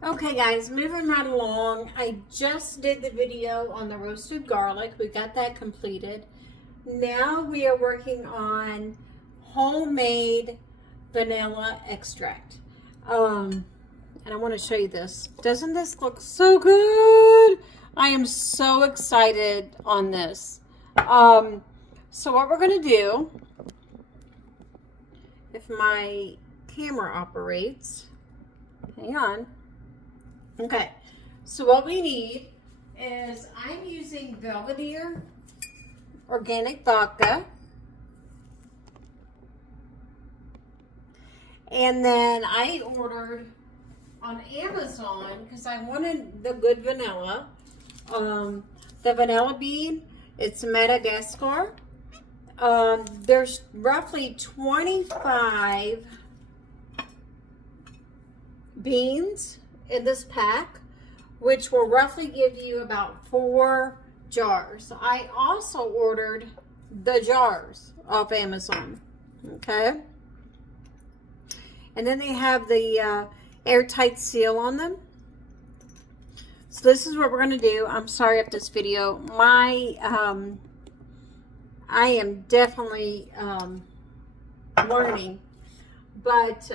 Okay guys, moving right along. I just did the video on the roasted garlic. We got that completed. Now we are working on homemade vanilla extract. And I want to show you this. Doesn't this look so good? I am so excited on this. So what we're going to do, if my camera operates, hang on. Okay, so what we need is, I'm using Belvedere organic vodka. And then I ordered on Amazon, because I wanted the good vanilla, the vanilla bean. It's Madagascar. There's roughly 25 beans in this pack, which will roughly give you about 4 jars. I also ordered the jars off Amazon. Okay, and then they have the airtight seal on them. So this is what we're going to do. I'm sorry if this video, I am definitely learning, but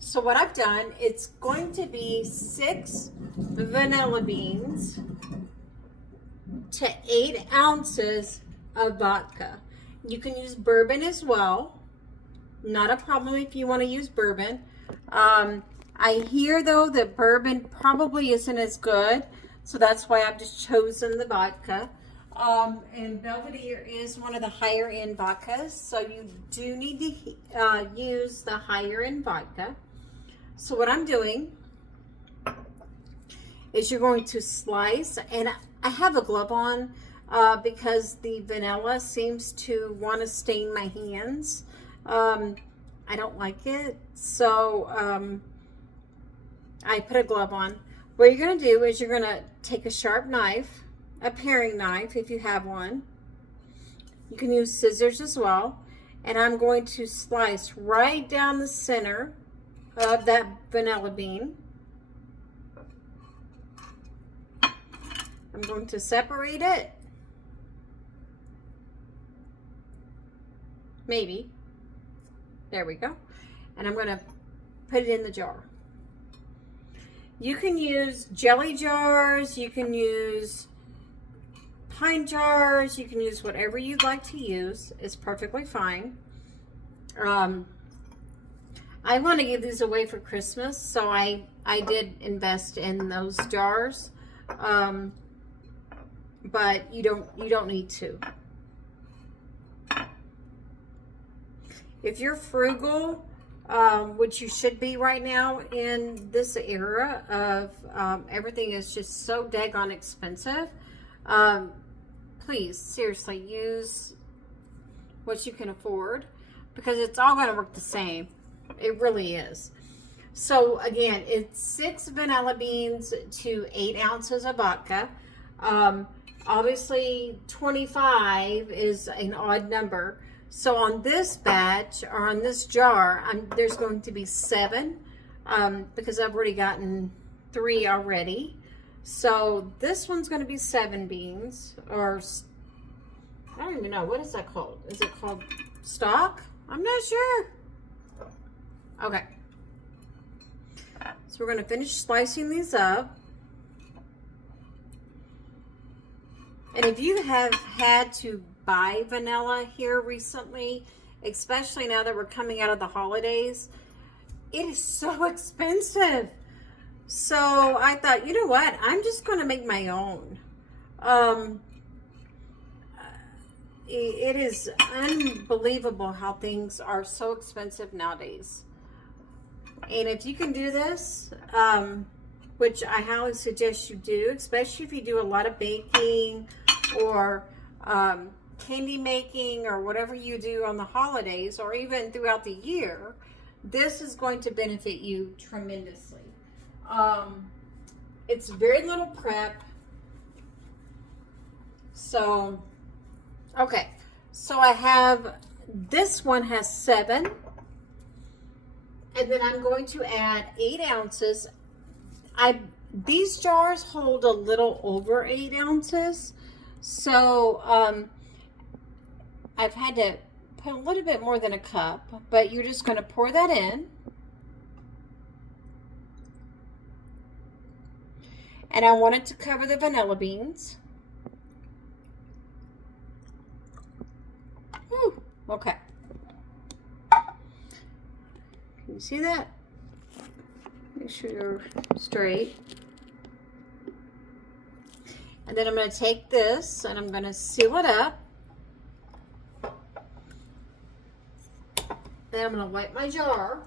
so what I've done, it's going to be 6 vanilla beans to 8 ounces of vodka. You can use bourbon as well. Not a problem if you want to use bourbon. I hear though that bourbon probably isn't as good, so that's why I've just chosen the vodka. And Belvedere is one of the higher end vodkas, so you do need to use the higher end vodka. So what I'm doing is, you're going to slice, and I have a glove on because the vanilla seems to want to stain my hands. I don't like it, so I put a glove on. What you're going to do is, you're going to take a sharp knife, a paring knife if you have one. You can use scissors as well, and I'm going to slice right down the center of that vanilla bean. I'm going to separate it. Maybe. There we go. And I'm going to put it in the jar. You can use jelly jars, you can use pint jars, you can use whatever you'd like to use. It's perfectly fine. I want to give these away for Christmas, so I did invest in those jars. But you don't need to. If you're frugal, which you should be right now in this era of everything is just so daggone expensive, please, seriously, use what you can afford, because it's all going to work the same. It really is. So again, it's 6 vanilla beans to 8 ounces of vodka. Obviously 25 is an odd number. So on this batch, or on this jar, there's going to be 7 because I've already gotten 3 already. So this one's going to be 7 beans, or I don't even know, what is that called? Is it called stock? I'm not sure. Okay. So we're going to finish slicing these up. And if you have had to buy vanilla here recently, especially now that we're coming out of the holidays, it is so expensive. So I thought, you know what? I'm just going to make my own. It is unbelievable how things are so expensive nowadays. And if you can do this, which I highly suggest you do, especially if you do a lot of baking or candy making or whatever you do on the holidays or even throughout the year, this is going to benefit you tremendously. It's very little prep. So, okay. So I have, this one has 7. And then I'm going to add 8 ounces. these jars hold a little over 8 ounces. So I've had to put a little bit more than a cup, but you're just going to pour that in. And I want it to cover the vanilla beans. Whew, okay. Can you see that? Make sure you're straight. And then I'm going to take this and I'm going to seal it up. Then I'm going to wipe my jar.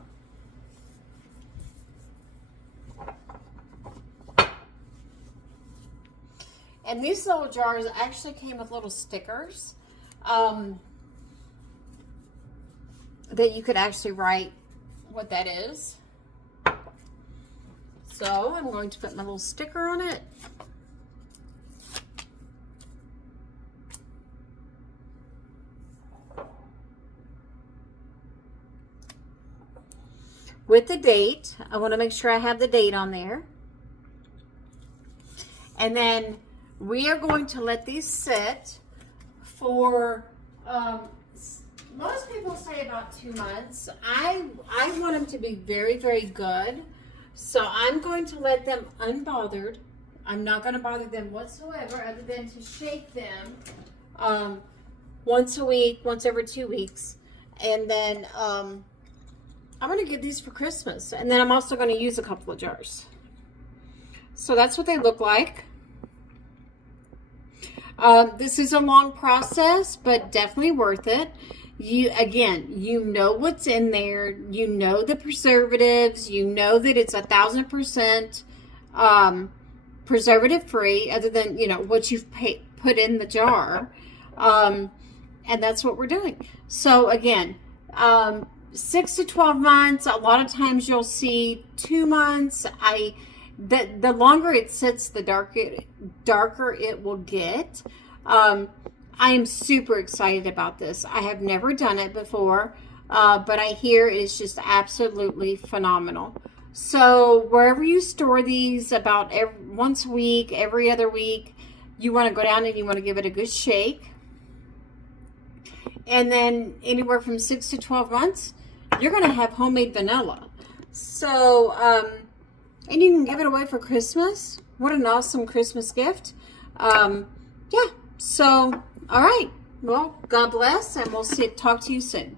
And these little jars actually came with little stickers that you could actually write what that is. So I'm going to put my little sticker on it. With the date, I want to make sure I have the date on there. And then we are going to let these sit for, most people say about 2 months. I want them to be very, very good. So I'm going to let them unbothered. I'm not going to bother them whatsoever other than to shake them once a week, once every 2 weeks. And then I'm going to give these for Christmas. And then I'm also going to use a couple of jars. So that's what they look like. This is a long process, but definitely worth it. You know what's in there. You know the preservatives. You know that it's 1,000% preservative free, other than, you know, what you've put in the jar. And that's what we're doing. So again, 6 to 12 months. A lot of times you'll see 2 months. The longer it sits, the darker it will get. I am super excited about this. I have never done it before, but I hear it is just absolutely phenomenal. So wherever you store these, about once a week, every other week, you want to go down and you want to give it a good shake. And then anywhere from 6 to 12 months, you're going to have homemade vanilla. So, and you can give it away for Christmas. What an awesome Christmas gift. Yeah, so, all right. Well, God bless, and we'll talk to you soon.